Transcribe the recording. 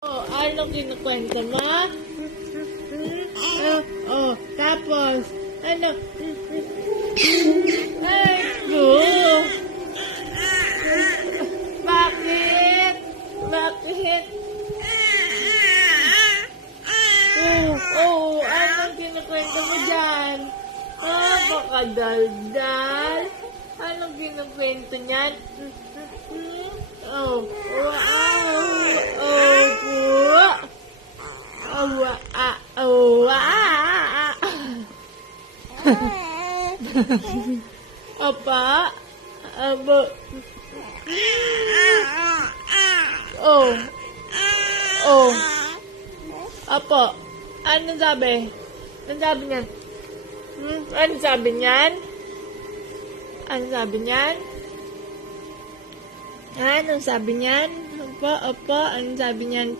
Oh, anong kinukwento mo? Tapos, ano? Ay, go! Bakit? Bakit? Anong kinukwento mo dyan? Baka daldal. Anong kinukwento niyan? Wow! Apa? Aba. Apo. Ano sabi? Ano sabi niyan? Ano sabi niyan? Ano sabi niyan? Anong sabi niyan? Apa? Ano sabi niyan?